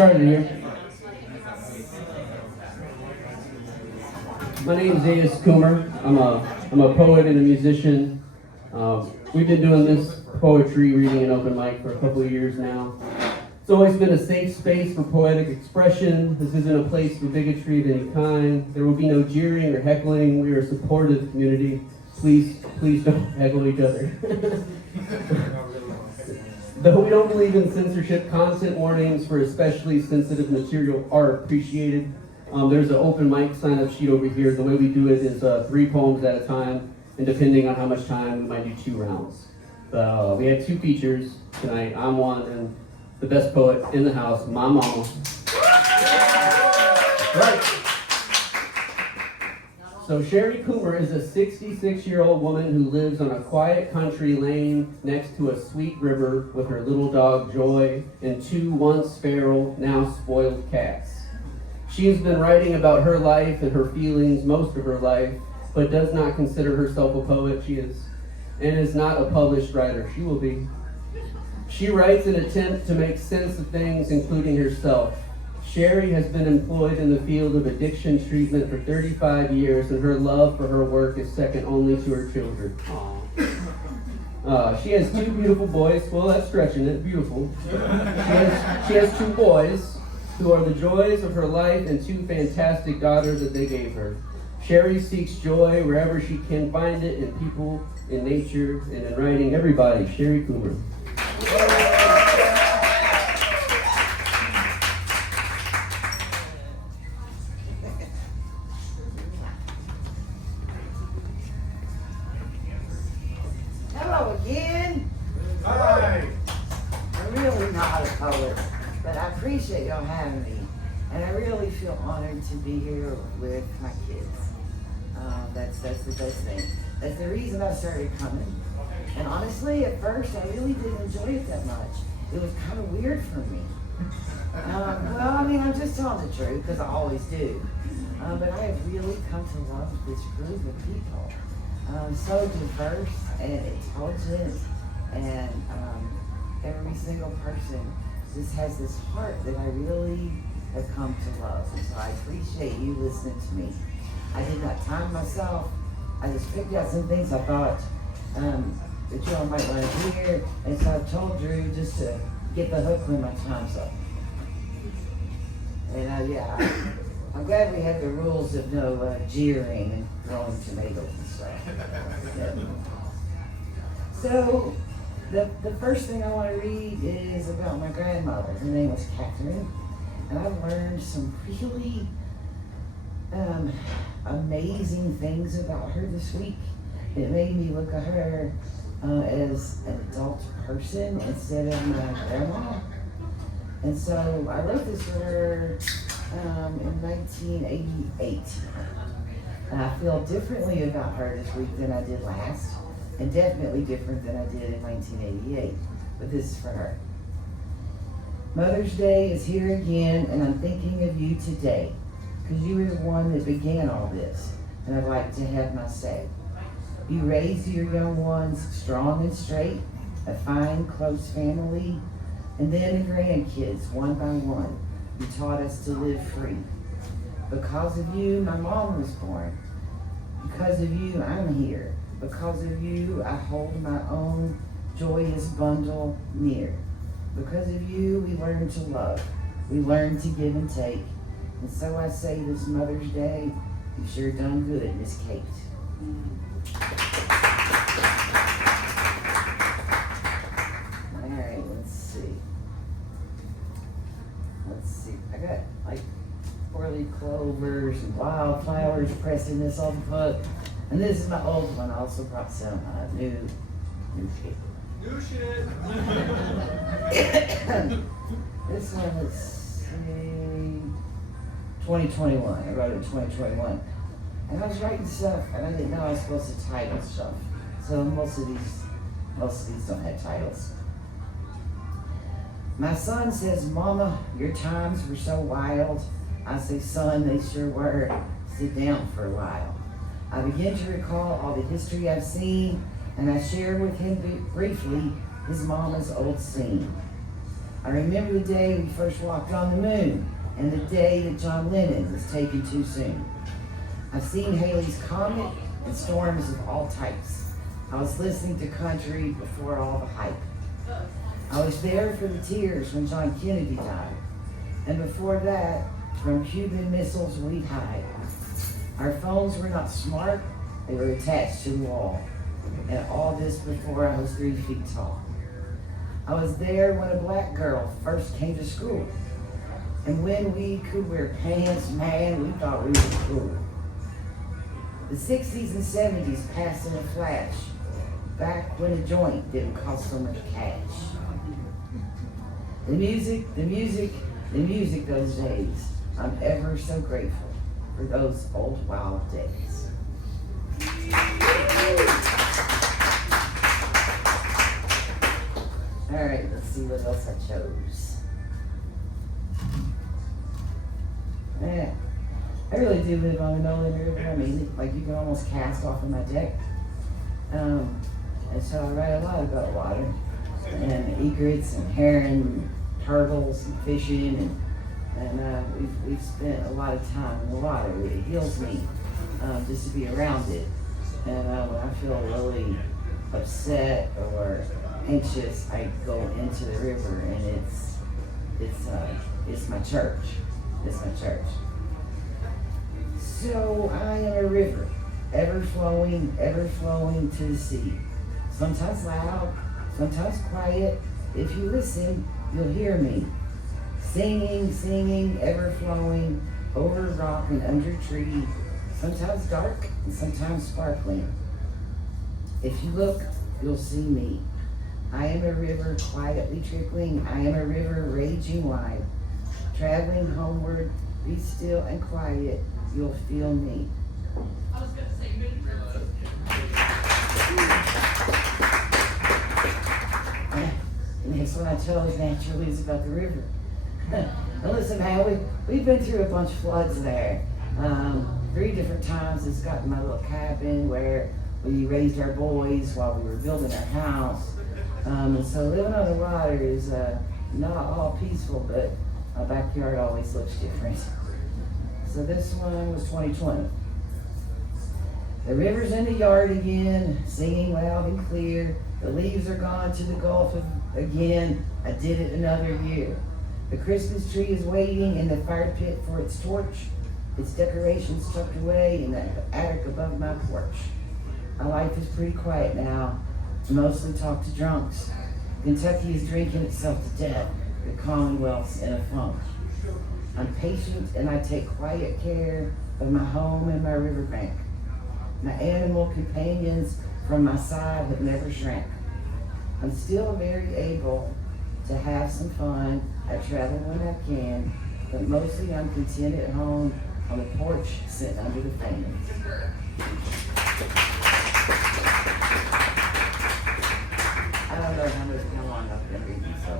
started here. My name is Coomer. I'm a poet and a musician. We've been doing this poetry reading and open mic for a couple of years now. It's always been a safe space for poetic expression. This isn't a place for bigotry of any kind. There will be no jeering or heckling. We are a supportive community. Please don't heckle each other. Though we don't believe in censorship, content warnings for especially sensitive material are appreciated. There's an open mic sign-up sheet over here. The way we do it is 3 poems at a time, and depending on how much time, we might do 2 rounds. We had 2 features tonight. I'm one, and the best poet in the house, my mama. Right. So Sherry Coomer is a 66-year-old woman who lives on a quiet country lane next to a sweet river with her little dog Joy and 2 once feral, now spoiled cats. She has been writing about her life and her feelings most of her life, but does not consider herself a poet. She is, and is not a published writer. She will be. She writes in an attempt to make sense of things, including herself. Sherry has been employed in the field of addiction treatment for 35 years, and her love for her work is second only to her children. She has 2 beautiful boys. Well, that's stretching it. Beautiful. She has 2 boys who are the joys of her life and 2 fantastic daughters that they gave her. Sherry seeks joy wherever she can find it, in people, in nature, and in writing. Everybody, Sherry Coomer. Hello again. Hi. I'm really not a poet, but I appreciate y'all having me. And I really feel honored to be here with my kids. That's the best thing. That's the reason I started coming. And honestly, at first, I really didn't enjoy it that much. It was kind of weird for me. Well, I mean, I'm just telling the truth, because I always do. But I have really come to love this group of people. So diverse and intelligent, and every single person just has this heart that I really have come to love. And so I appreciate you listening to me. I did not time myself. I just picked out some things I thought that y'all might want to hear. And so I told Drew just to get the hook when my time's up. And yeah, I'm glad we have the rules of no jeering and throwing tomatoes and stuff. Yeah. So the first thing I want to read is about my grandmother. Her name was Catherine. And I've learned some really amazing things about her this week. It made me look at her as an adult person instead of my grandma. And so I wrote this for her in 1988. And I feel differently about her this week than I did last, and definitely different than I did in 1988. But this is for her. Mother's Day is here again, and I'm thinking of you today, because you were the one that began all this, and I'd like to have my say. You raised your young ones strong and straight, a fine, close family, and then the grandkids, one by one. You taught us to live free. Because of you, my mom was born. Because of you, I'm here. Because of you, I hold my own joyous bundle near. Because of you, we learn to love. We learn to give and take. And so I say this Mother's Day, you sure done good, Miss Kate. All right, let's see. I got like 4-leaf clovers and wildflowers pressed in this old book. And this is my old one. I also brought some new shit. New shit. This one, let's see, 2021. I wrote it in 2021. And I was writing stuff, and I didn't know I was supposed to title stuff. So most of these don't have titles. My son says, Mama, your times were so wild. I say, son, they sure were. Sit down for a while. I begin to recall all the history I've seen, and I share with him briefly his mama's old scene. I remember the day we first walked on the moon and the day that John Lennon was taken too soon. I've seen Haley's Comet and storms of all types. I was listening to country before all the hype. I was there for the tears when John Kennedy died. And before that, from Cuban missiles we'd hide. Our phones were not smart, they were attached to the wall. And all this before I was 3 feet tall. I was there when a black girl first came to school. And when we could wear pants, man, we thought we were cool. The 60s and 70s passed in a flash, back when a joint didn't cost so much cash. The music those days. I'm ever so grateful for those old wild days. All right, let's see what else I chose. Yeah, I really do live on the Nolan River. I mean, like you can almost cast off of my deck. And so I write a lot about water and egrets and herring, turtles and fishing, and we've spent a lot of time in the water. It heals me just to be around it. And when I feel really upset or anxious, I go into the river, and it's my church. It's my church. So I am a river, ever flowing to the sea. Sometimes loud, sometimes quiet. If you listen, you'll hear me. Singing, ever flowing, over rock and under tree. Sometimes dark and sometimes sparkling. If you look, you'll see me. I am a river quietly trickling. I am a river raging wide. Traveling homeward, be still and quiet. You'll feel me. I was going to say, The next one I chose naturally is about the river. Now listen, man, we've been through a bunch of floods there. 3 different times it's gotten my little cabin where we raised our boys while we were building our house. And so living on the water is not all peaceful, but my backyard always looks different. So this one was 2020. The river's in the yard again, singing loud and clear. The leaves are gone to the Gulf again. I did it another year. The Christmas tree is waiting in the fire pit for its torch. Its decorations tucked away in the attic above my porch. My life is pretty quiet now. I mostly talk to drunks. Kentucky is drinking itself to death. The Commonwealth's in a funk. I'm patient and I take quiet care of my home and my riverbank. My animal companions from my side have never shrank. I'm still very able to have some fun. I travel when I can, but mostly I'm content at home on the porch sitting under the fans. I don't know how long I've been reading, so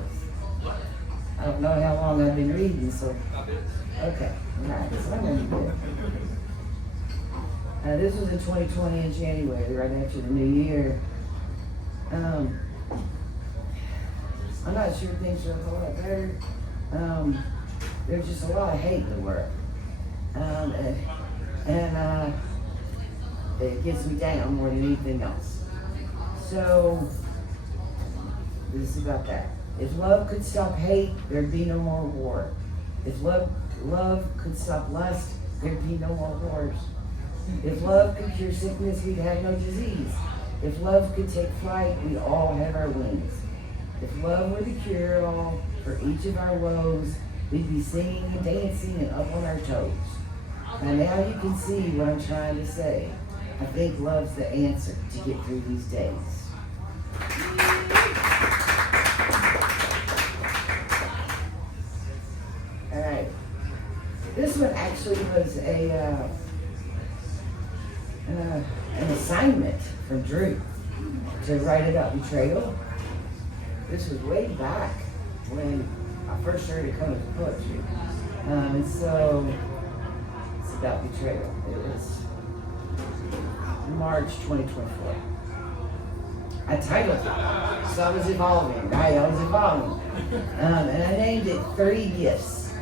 I don't know how long I've been reading, so okay, all right, so I'm gonna be good. This was in 2020 in January, right after the new year. I'm not sure things are a whole lot better. There's just a lot of hate in the world. And it gets me down more than anything else. So, this is about that. If love could stop hate, there'd be no more war. If love could stop lust, there'd be no more wars. If love could cure sickness, we'd have no disease. If love could take flight, we'd all have our wings. If love were the cure-all for each of our woes, we'd be singing and dancing and up on our toes. Now you can see what I'm trying to say. I think love's the answer to get through these days. All right. This one actually was an assignment from Drew to write about betrayal. This was way back when I first started coming to poetry. And so it's about betrayal. It was March 2024. I titled it. So I was evolving, right? I was evolving. And I named it 30 Gifts.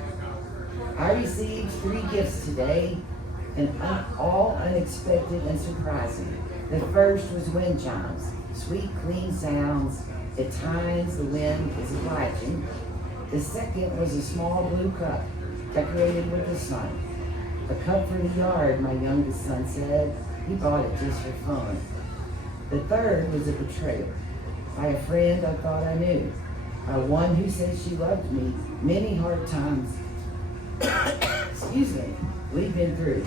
I received 3 gifts today, and all unexpected and surprising. The first was wind chimes, sweet, clean sounds. At times, the wind is obliging. The second was a small blue cup, decorated with the sun. A cup for the yard, my youngest son said. He bought it just for fun. The third was a betrayal by a friend I thought I knew, by one who said she loved me many hard times. Excuse me, we've been through.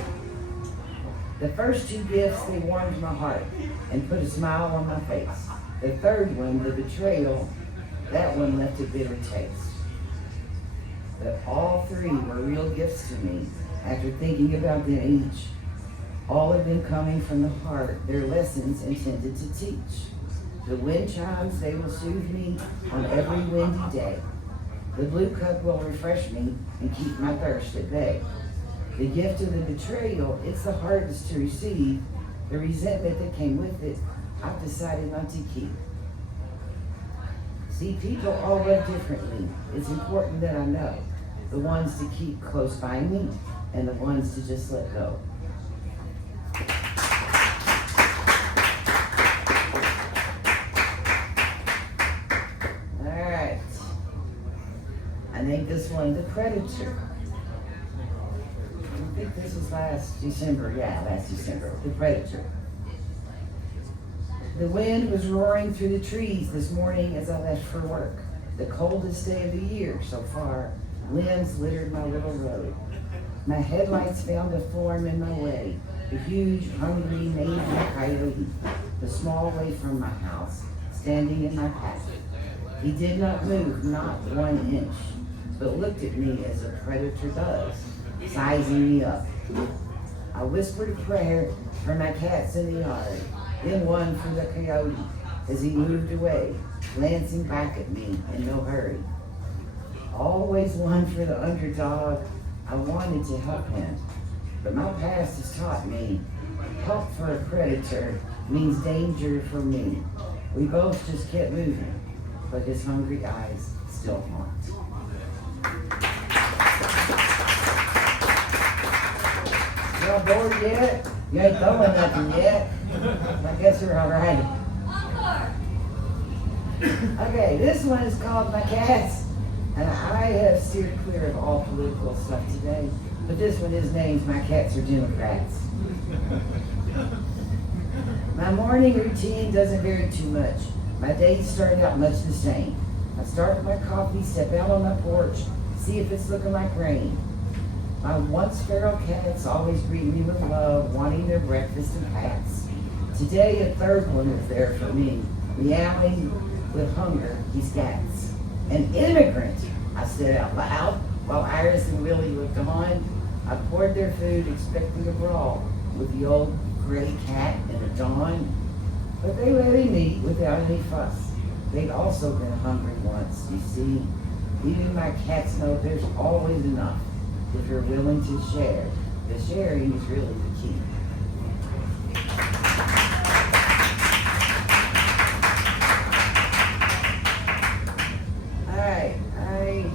The first 2 gifts, they warmed my heart and put a smile on my face. The third one, the betrayal, that one left a bitter taste. But all 3 were real gifts to me after thinking about them each. All of them coming from the heart, their lessons intended to teach. The wind chimes, they will soothe me on every windy day. The blue cup will refresh me and keep my thirst at bay. The gift of the betrayal, it's the hardest to receive. The resentment that came with it, I've decided not to keep. See, people all love differently. It's important that I know the ones to keep close by me and the ones to just let go. All right. I named this one the Predator. I think this was last December. Yeah, last December. The Predator. The wind was roaring through the trees this morning as I left for work. The coldest day of the year so far. Limbs littered my little road. My headlights found a form in my way. A huge, hungry, mangy coyote, a small way from my house, standing in my path. He did not move, not 1 inch, but looked at me as a predator does, sizing me up. I whispered a prayer for my cats in the yard, then one for the coyote as he moved away, glancing back at me in no hurry. Always one for the underdog. I wanted to help him, but my past has taught me help for a predator means danger for me. We both just kept moving, but his hungry eyes still haunt. Y'all bored yet? You ain't throwing nothing yet. I guess we're all right. Okay, this one is called My Cats, and I have steered clear of all political stuff today, but this one is named My Cats Are Democrats. My morning routine doesn't vary too much. My days start out much the same. I start with my coffee, step out on my porch, see if it's looking like rain. My once feral cats always greet me with love, wanting their breakfast and pats. Today, a third one is there for me, meowing with hunger, he scats. An immigrant, I said out loud, while Iris and Willie looked on. I poured their food, expecting a brawl with the old gray cat in the dawn. But they let him eat without any fuss. They'd also been hungry once, you see. Even my cats know there's always enough if you're willing to share. The sharing is really the key. Alright, I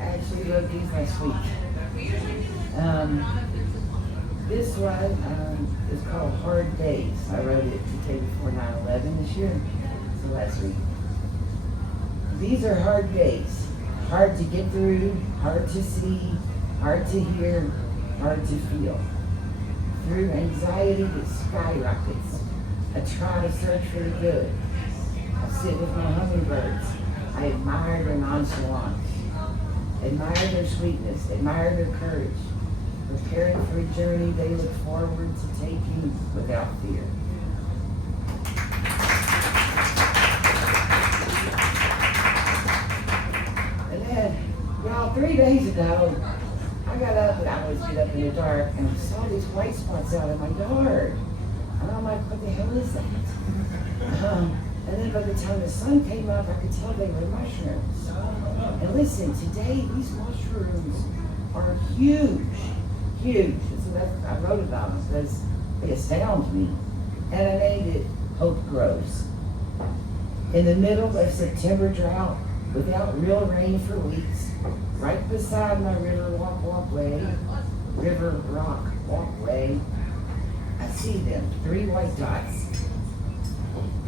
actually wrote these last week. This one is called Hard Days. I wrote it the day before 9/11 this year, so last week. These are hard days. Hard to get through, hard to see, hard to hear, hard to feel. Through anxiety that skyrockets, I try to search for the good. I sit with my hummingbirds. I admire their nonchalance, admire their sweetness, admire their courage, preparing for a journey they look forward to taking without fear. And then, y'all, 3 days ago, I got up, and I always get up in the dark, and I saw these white spots out in my yard. And I'm like, what the hell is that? And then by the time the sun came up, I could tell they were mushrooms. And listen, today these mushrooms are huge, huge. And so I wrote about them because they astound me. And I named it Hope Grows. In the middle of September drought, without real rain for weeks, right beside my river rock walkway, I see them, 3 white dots,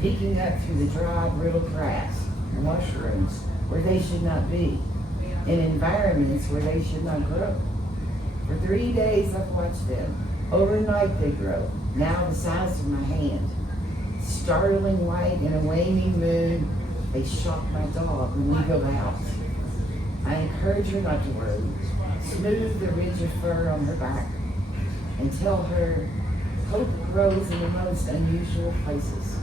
peeking up through the dry, brittle grass, mushrooms where they should not be, in environments where they should not grow. For 3 days I've watched them. Overnight they grow, now the size of my hand. Startling white in a waning moon, they shock my dog when we go out. I encourage her not to worry, smooth the ridge of fur on her back, and tell her hope grows in the most unusual places,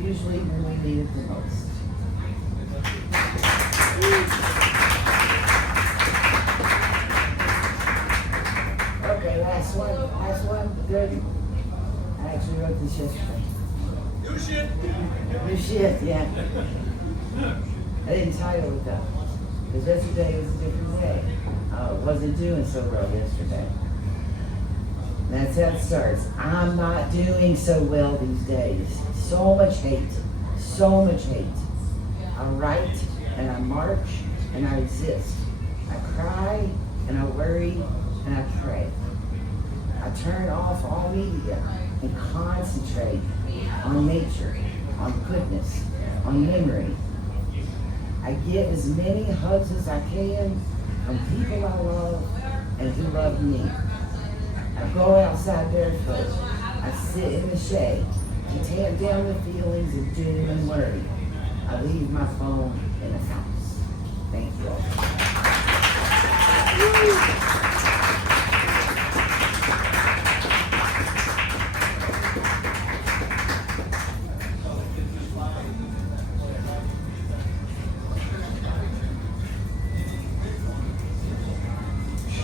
usually when we need it the most. Okay, last one, good. I actually wrote this yesterday. New shit. New shit, yeah. I didn't title it though, because yesterday was a different day. Wasn't doing so well yesterday. That's how it starts. I'm not doing so well these days. So much hate. So much hate. I write and I march and I resist. I cry and I worry and I pray. I turn off all media and concentrate on nature, on goodness, on memory. I get as many hugs as I can from people I love and who love me. I go outside barefoot. I sit in the shade to tamp down the feelings of doom and worry. I leave my phone in the house. Thank you all.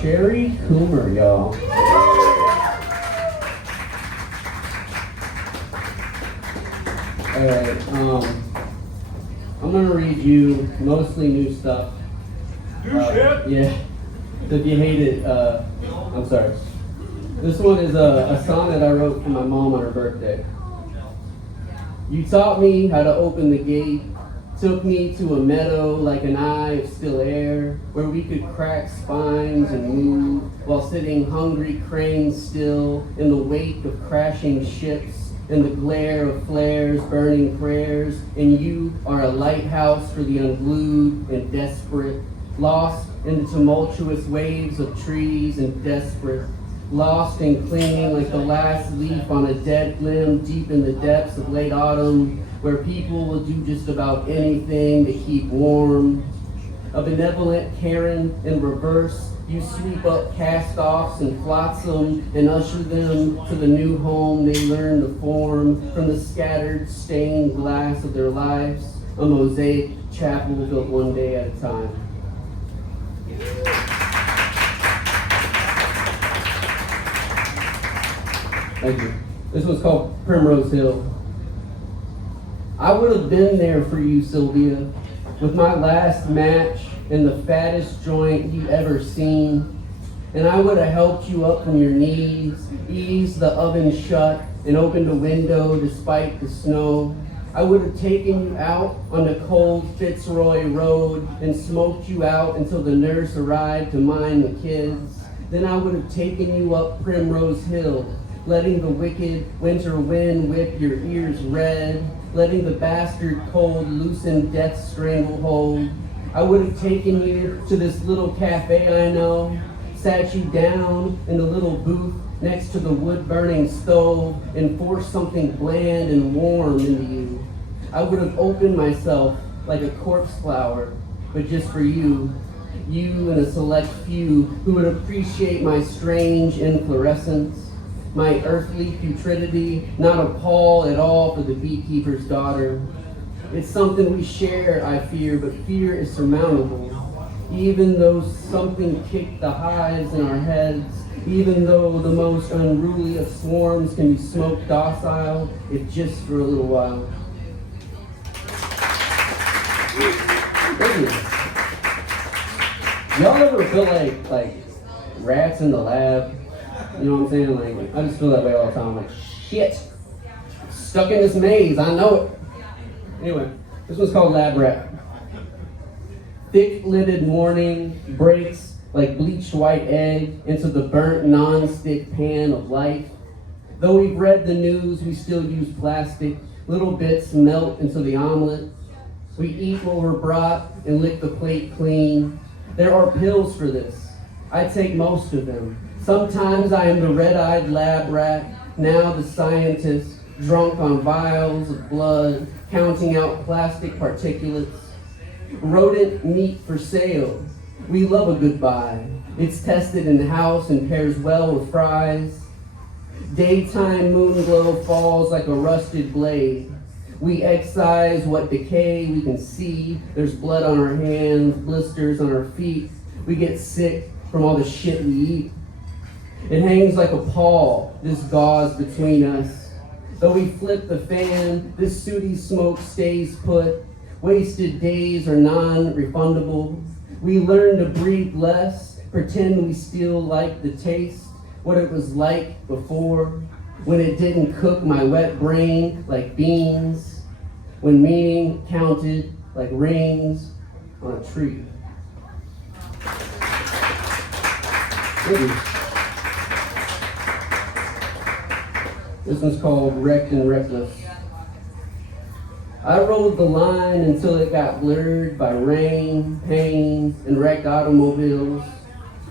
Sherry Coomer, y'all. Alright, I'm gonna read you mostly new stuff. New shit. Yeah. So if you hate it, I'm sorry. This one is a song that I wrote for my mom on her birthday. You taught me how to open the gate, took me to a meadow like an eye of still air, where we could crack spines and move, while sitting hungry cranes still in the wake of crashing ships, in the glare of flares, burning prayers, and you are a lighthouse for the unglued and desperate, lost in the tumultuous waves of trees and desperate, lost and clinging like the last leaf on a dead limb deep in the depths of late autumn, where people will do just about anything to keep warm. A benevolent Karen in reverse, you sweep up cast-offs and flotsam and usher them to the new home they learn to form from the scattered stained glass of their lives, a mosaic chapel built one day at a time. Thank you. This one's called Primrose Hill. I would have been there for you, Sylvia, with my last match and the fattest joint you ever seen. And I would have helped you up from your knees, eased the oven shut, and opened a window despite the snow. I would have taken you out on the cold Fitzroy Road and smoked you out until the nurse arrived to mind the kids. Then I would have taken you up Primrose Hill, letting the wicked winter wind whip your ears red, letting the bastard cold loosen death's stranglehold. I would have taken you to this little cafe I know, sat you down in the little booth next to the wood-burning stove, and forced something bland and warm into you. I would have opened myself like a corpse flower, but just for you, you and a select few who would appreciate my strange inflorescence, my earthly putridity, not a pall at all for the beekeeper's daughter. It's something we share, I fear, but fear is surmountable. Even though something kicked the hives in our heads, even though the most unruly of swarms can be smoked docile, if just for a little while. Thank you. Y'all ever feel like rats in the lab? You know what I'm saying? Like, I just feel that way all the time. Like, shit, stuck in this maze, I know it. Anyway, This one's called Lab Rat. Thick-lidded morning breaks like bleached white egg into the burnt non-stick pan of life. Though we've read the news, we still use plastic. Little bits melt into the omelet. We eat what we're brought and lick the plate clean. There are pills for this. I take most of them. Sometimes I am the red-eyed lab rat, now the scientist, drunk on vials of blood, counting out plastic particulates. Rodent meat for sale. We love a good buy. It's tested in the house and pairs well with fries. Daytime moon glow falls like a rusted blade. We excise what decay we can see. There's blood on our hands, blisters on our feet. We get sick from all the shit we eat. It hangs like a pall, this gauze between us. Though we flip the fan, this sooty smoke stays put. Wasted days are non-refundable. We learn to breathe less, pretend we still like the taste, what it was like before, when it didn't cook my wet brain like beans, when meaning counted like rings on a tree. This one's called Wrecked and Reckless. I rode the line until it got blurred by rain, pain, and wrecked automobiles.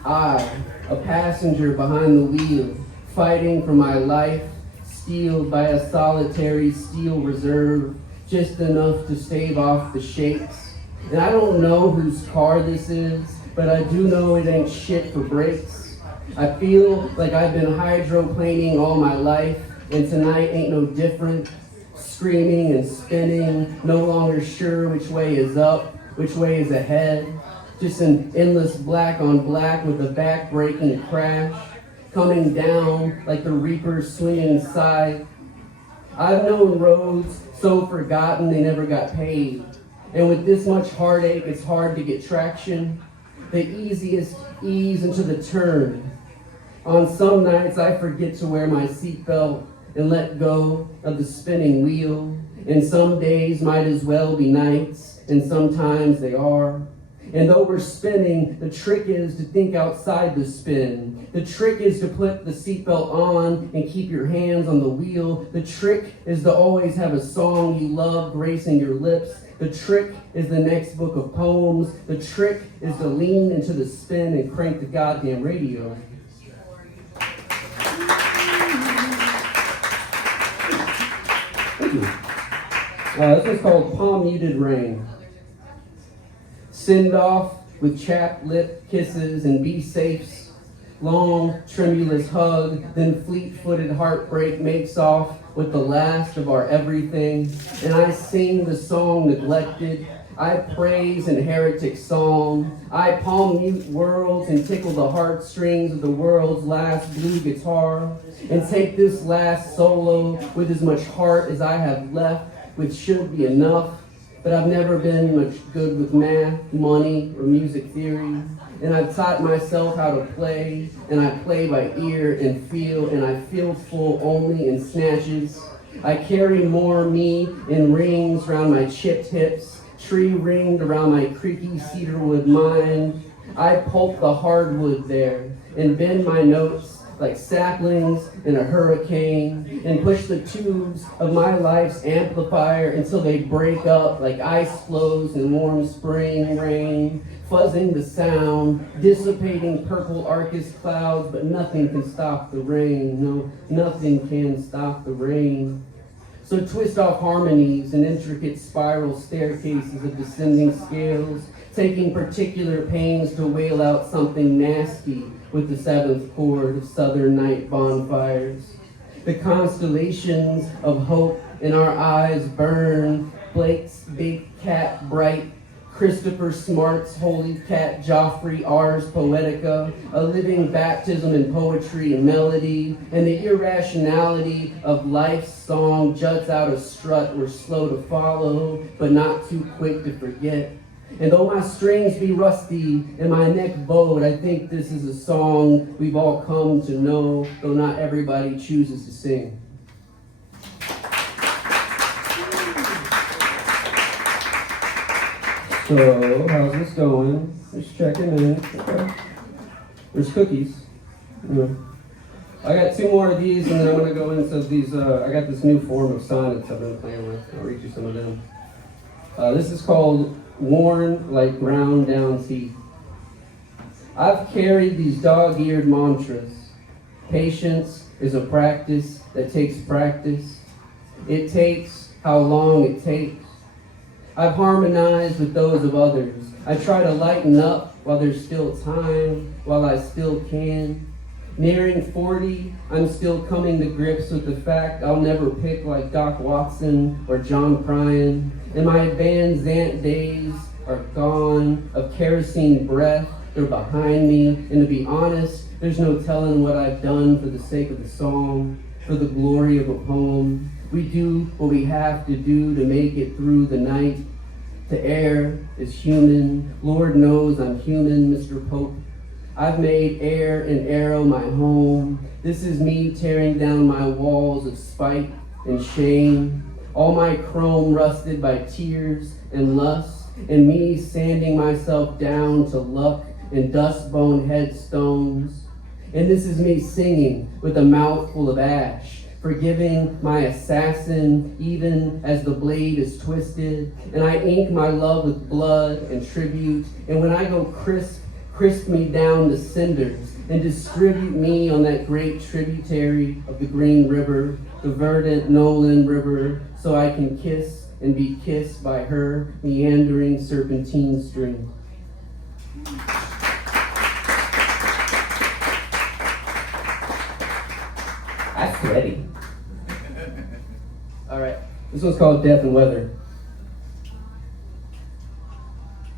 I, a passenger behind the wheel, fighting for my life, steeled by a solitary steel reserve, just enough to stave off the shakes. And I don't know whose car this is, but I do know it ain't shit for brakes. I feel like I've been hydroplaning all my life, and tonight ain't no different. Screaming and spinning, no longer sure which way is up, which way is ahead. Just an endless black on black with a back-breaking crash, coming down like the reaper's swinging scythe. I've known roads so forgotten they never got paved. And with this much heartache, it's hard to get traction. The easiest ease into the turn. On some nights, I forget to wear my seatbelt and let go of the spinning wheel. And some days might as well be nights, and sometimes they are. And though we're spinning, the trick is to think outside the spin. The trick is to put the seatbelt on and keep your hands on the wheel. The trick is to always have a song you love gracing your lips. The trick is the next book of poems. The trick is to lean into the spin and crank the goddamn radio. This one's called Palm Muted Rain. Send off with chapped lip kisses and be safes. Long, tremulous hug, then fleet-footed heartbreak makes off with the last of our everything. And I sing the song neglected. I praise in heretic psalm. I palm mute worlds and tickle the heartstrings of the world's last blue guitar. And take this last solo with as much heart as I have left, which should be enough. But I've never been much good with math, money, or music theory. And I've taught myself how to play, and I play by ear and I feel full only in snatches. I carry more me in rings round my chipped hips, tree ringed around my creaky cedarwood mind. I pulp the hardwood there and bend my notes like saplings in a hurricane, and push the tubes of my life's amplifier until they break up like ice flows in warm spring rain, fuzzing the sound, dissipating purple Arcus clouds, but nothing can stop the rain. No, nothing can stop the rain. So twist off harmonies and intricate spiral staircases of descending scales, taking particular pains to wail out something nasty with the seventh chord of southern night bonfires. The constellations of hope in our eyes burn, Blake's big cat bright, Christopher Smart's holy cat Joffrey Ars Poetica, a living baptism in poetry and melody, and the irrationality of life's song juts out a strut we're slow to follow, but not too quick to forget. And though my strings be rusty and my neck bowed, I think this is a song we've all come to know, though not everybody chooses to sing. So, how's this going? Just checking in. Okay. There's cookies. Yeah. I got 2 more of these, and then I'm going to go into these. I got this new form of sonnets I've been playing with. I'll read you some of them. This is called Worn Like Ground Down Teeth. I've carried these dog-eared mantras. Patience is a practice that takes practice. It takes how long it takes. I've harmonized with those of others. I try to lighten up while there's still time, while I still can. Nearing 40, I'm still coming to grips with the fact I'll never pick like Doc Watson or John Prine. And my Van Zant days are gone, of kerosene breath, they're behind me. And to be honest, there's no telling what I've done for the sake of the song, for the glory of a poem. We do what we have to do to make it through the night. To err is human. Lord knows I'm human, Mr. Pope. I've made air and arrow my home. This is me tearing down my walls of spite and shame. All my chrome rusted by tears and lust, and me sanding myself down to luck and dust-bone headstones. And this is me singing with a mouthful of ash, forgiving my assassin even as the blade is twisted. And I ink my love with blood and tribute. And when I go crisp me down to cinders and distribute me on that great tributary of the Green River, the verdant Nolan River, so I can kiss and be kissed by her meandering serpentine stream. That's sweaty. All right, this one's called Death and Weather.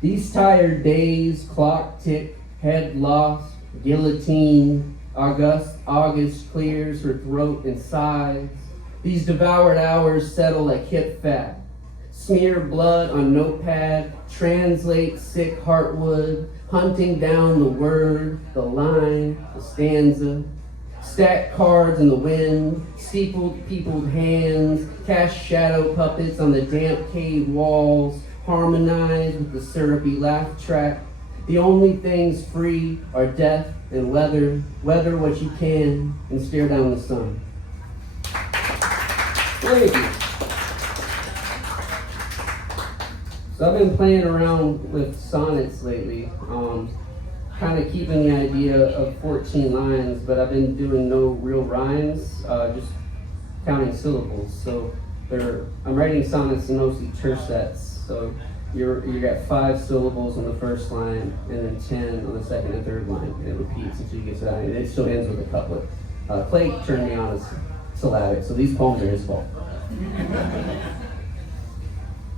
These tired days, clock tick, head lost, guillotine, August clears her throat and sighs. These devoured hours settle like hip fat. Smear blood on notepad, translate sick heartwood, hunting down the word, the line, the stanza. Stacked cards in the wind, steepled peopled hands, cast shadow puppets on the damp cave walls, harmonize with the syrupy laugh track. The only things free are death and weather. Weather what you can and stare down the sun. Thank you. So I've been playing around with sonnets lately, kind of keeping the idea of 14 lines, but I've been doing no real rhymes, just counting syllables. So I'm writing sonnets in mostly tercets. So you got 5 syllables on the first line, and then 10 on the second and third line, and it repeats until you get to that, and it still ends with a couplet. Clay turned me on as syllabic, so these poems are his fault.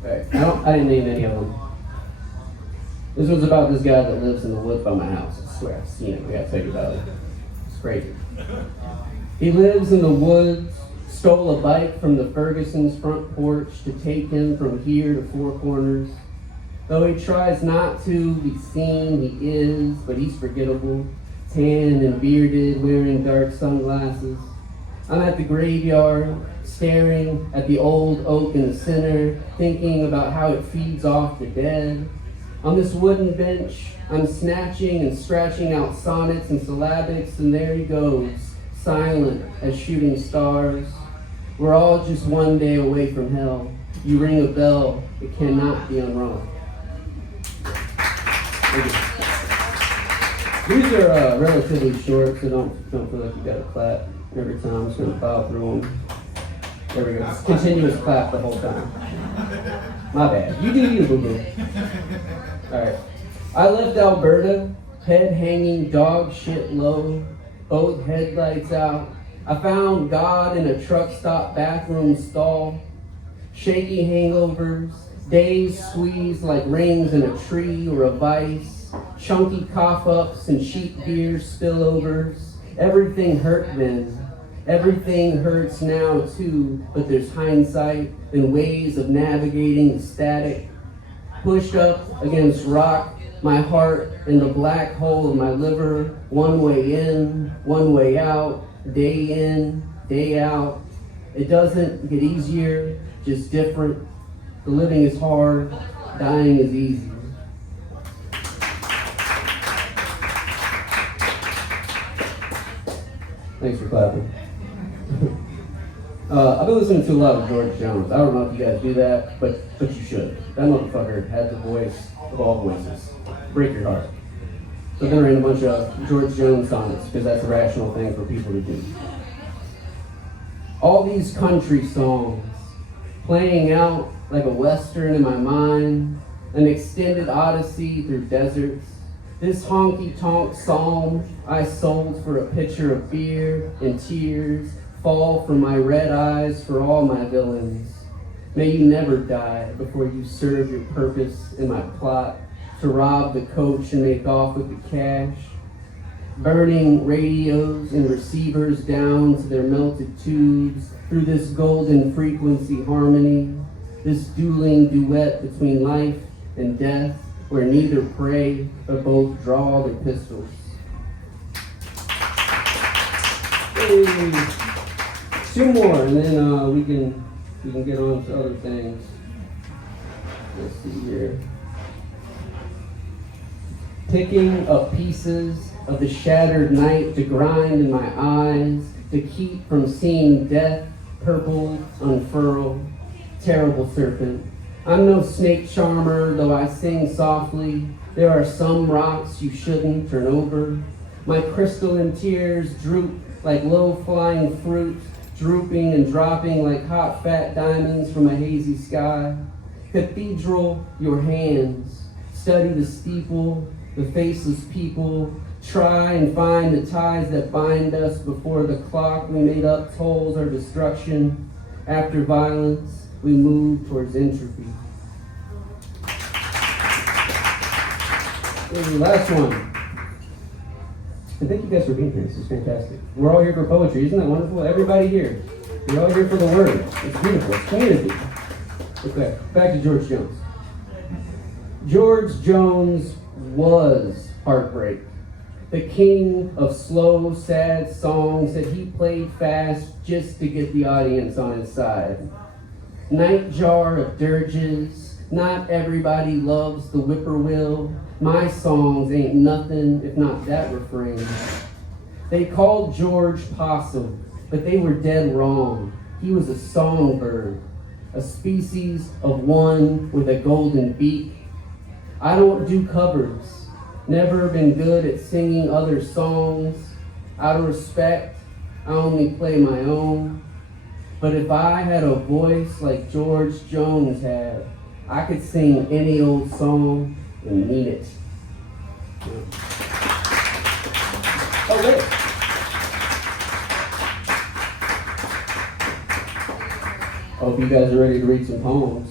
Right. I didn't name any of them. This one's about this guy that lives in the woods by my house. I swear I've seen it. I gotta tell you about it. It's crazy. He lives in the woods, stole a bike from the Ferguson's front porch to take him from here to Four Corners. Though he tries not to be seen, he is, but he's forgettable. Tan and bearded, wearing dark sunglasses. I'm at the graveyard, staring at the old oak in the center, thinking about how it feeds off the dead. On this wooden bench, I'm snatching and scratching out sonnets and syllabics, and there he goes, silent as shooting stars. We're all just one day away from hell. You ring a bell, it cannot be unrung. These are relatively short, so don't feel like you gotta clap every time. I'm just gonna plow through them. There we go. Just continuous clap the whole time. My bad. You do you, boo-boo. Alright. I left Alberta, head hanging dog shit low, both headlights out. I found God in a truck stop bathroom stall. Shaky hangovers, days squeezed like rings in a tree or a vice. Chunky cough-ups and cheap beer spillovers. Everything hurt then. Everything hurts now too, but there's hindsight and ways of navigating the static. Pushed up against rock, my heart in the black hole of my liver, one way in, one way out, day in, day out. It doesn't get easier, just different. The living is hard, dying is easy. Thanks for clapping. I've been listening to a lot of George Jones. I don't know if you guys do that, but you should. That motherfucker had the voice of all voices. Break your heart. So I'm gonna write a bunch of George Jones sonnets because that's a rational thing for people to do. All these country songs playing out like a western in my mind, an extended odyssey through deserts. This honky-tonk psalm I sold for a pitcher of beer and tears fall from my red eyes for all my villains. May you never die before you serve your purpose in my plot to rob the coach and make off with the cash. Burning radios and receivers down to their melted tubes through this golden frequency harmony, this dueling duet between life and death where neither pray but both draw their pistols. Hey. Two more, and then we can get on to other things. Let's see here. Picking up pieces of the shattered night to grind in my eyes, to keep from seeing death purple unfurl. Terrible serpent. I'm no snake charmer, though I sing softly. There are some rocks you shouldn't turn over. My crystalline tears droop like low-flying fruit, drooping and dropping like hot fat diamonds from a hazy sky. Cathedral, your hands. Study the steeple, the faceless people. Try and find the ties that bind us before the clock we made up tolls our destruction. After violence, we move towards entropy. And last one. And thank you guys for being here. This is fantastic. We're all here for poetry. Isn't that wonderful? Everybody here. We're all here for the word. It's beautiful. It's community. Okay, back to George Jones. George Jones was heartbreak. The king of slow, sad songs that he played fast just to get the audience on his side. Nightjar of dirges. Not everybody loves the whippoorwill. My songs ain't nothing if not that refrain. They called George Possum, but they were dead wrong. He was a songbird, a species of one with a golden beak. I don't do covers, never been good at singing other songs. Out of respect, I only play my own. But if I had a voice like George Jones had, I could sing any old song and mean it. Okay. Hope you guys are ready to read some poems.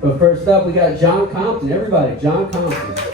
But first up, we got John Compton. Everybody, John Compton.